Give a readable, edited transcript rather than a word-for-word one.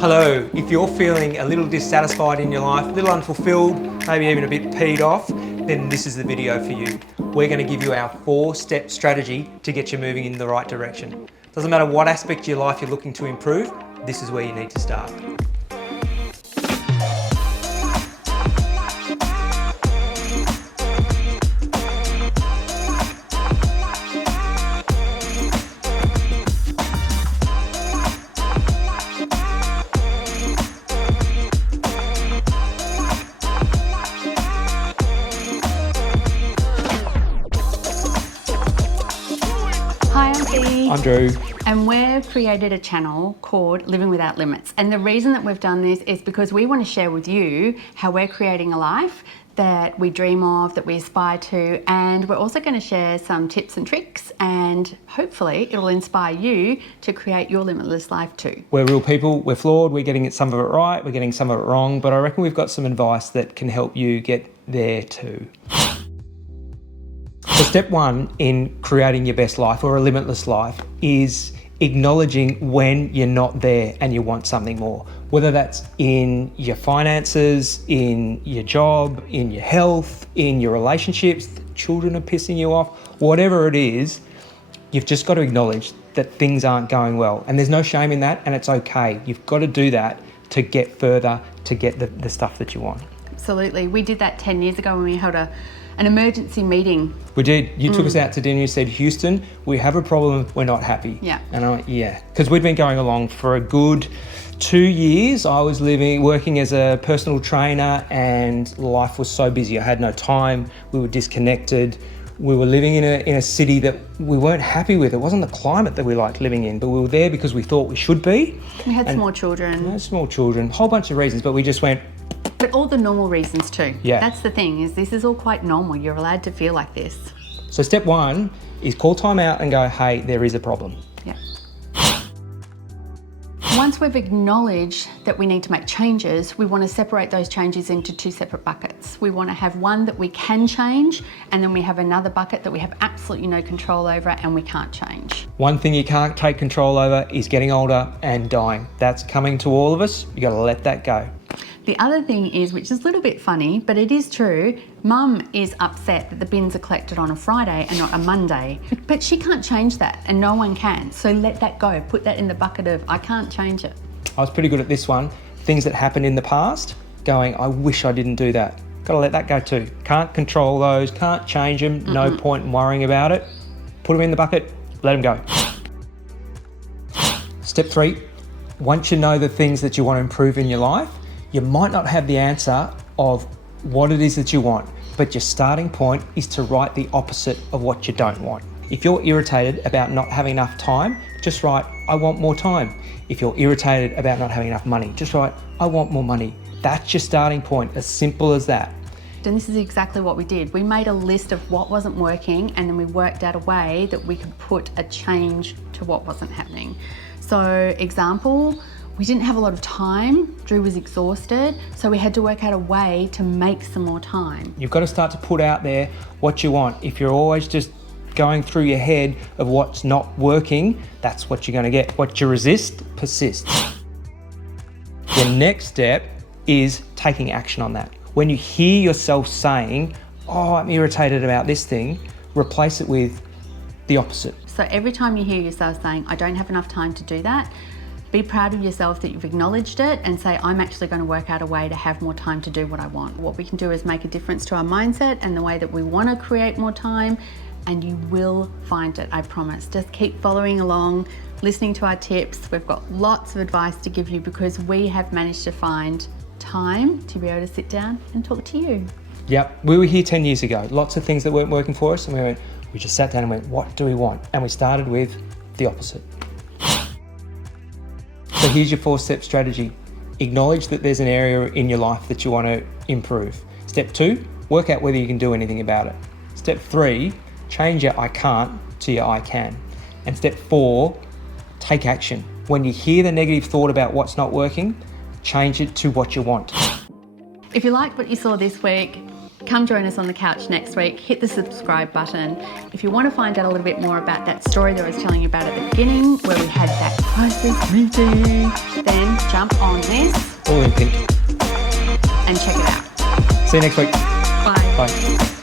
Hello, if you're feeling a little dissatisfied in your life, a little unfulfilled, maybe even a bit peed off, then this is the video for you. We're going to give you our 4-step strategy to get you moving in the right direction. Doesn't matter what aspect of your life you're looking to improve, this is where you need to start. Hi, I'm Dee. I'm Drew. And we've created a channel called Living Without Limits. And the reason that we've done this is because we want to share with you how we're creating a life that we dream of, that we aspire to, and we're also going to share some tips and tricks, and hopefully it'll inspire you to create your limitless life too. We're real people, we're flawed, we're getting some of it right, we're getting some of it wrong, but I reckon we've got some advice that can help you get there too. So step 1 in creating your best life or a limitless life is acknowledging when you're not there and you want something more. Whether that's in your finances, in your job, in your health, in your relationships, children are pissing you off, whatever it is, you've just got to acknowledge that things aren't going well. And there's no shame in that, and it's okay. You've got to do that to get further, to get the stuff that you want. Absolutely. We did that 10 years ago when we held an emergency meeting. We did. You took us out to dinner. You said, Houston, we have a problem. We're not happy. Yeah. And I went, yeah. Because we'd been going along for a good 2 years. I was working as a personal trainer, and life was so busy. I had no time. We were disconnected. We were living in a city that we weren't happy with. It wasn't the climate that we liked living in, but we were there because we thought we should be. We had small children. Small children, a whole bunch of reasons, but we just went. But all the normal reasons too. Yeah. That's the thing, is this is all quite normal. You're allowed to feel like this. So step 1 is call time out and go, hey, there is a problem. Yeah. Once we've acknowledged that we need to make changes, we want to separate those changes into 2 separate buckets. We want to have one that we can change, and then we have another bucket that we have absolutely no control over and we can't change. One thing you can't take control over is getting older and dying. That's coming to all of us. You got to let that go. The other thing is, which is a little bit funny, but it is true, Mum is upset that the bins are collected on a Friday and not a Monday. But she can't change that, and no one can. So let that go. Put that in the bucket of, I can't change it. I was pretty good at this one. Things that happened in the past, going, I wish I didn't do that. Got to let that go too. Can't control those, can't change them, no point in worrying about it. Put them in the bucket, let them go. Step 3, once you know the things that you want to improve in your life, you might not have the answer of what it is that you want, but your starting point is to write the opposite of what you don't want. If you're irritated about not having enough time, just write, I want more time. If you're irritated about not having enough money, just write, I want more money. That's your starting point, as simple as that. And this is exactly what we did. We made a list of what wasn't working, and then we worked out a way that we could put a change to what wasn't happening. So, example, we didn't have a lot of time. Drew was exhausted, so we had to work out a way to make some more time. You've got to start to put out there what you want. If you're always just going through your head of what's not working, that's what you're going to get. What you resist persists. The next step is taking action on that. When you hear yourself saying, oh, I'm irritated about this thing, replace it with the opposite. So every time you hear yourself saying, I don't have enough time to do that, be proud of yourself that you've acknowledged it and say, I'm actually going to work out a way to have more time to do what I want. What we can do is make a difference to our mindset and the way that we want to create more time, and you will find it, I promise. Just keep following along, listening to our tips. We've got lots of advice to give you because we have managed to find time to be able to sit down and talk to you. Yep, we were here 10 years ago. Lots of things that weren't working for us, and we just sat down and went, what do we want? And we started with the opposite. So here's your 4-step strategy. Acknowledge that there's an area in your life that you want to improve. Step 2, work out whether you can do anything about it. Step 3, change your I can't to your I can. And step 4, take action. When you hear the negative thought about what's not working, change it to what you want. If you liked what you saw this week, come join us on the couch next week. Hit the subscribe button. If you want to find out a little bit more about that story that I was telling you about at the beginning, where we had that crisis meeting, then jump jump on this All in pink. and check it out. See you next week. Bye. Bye.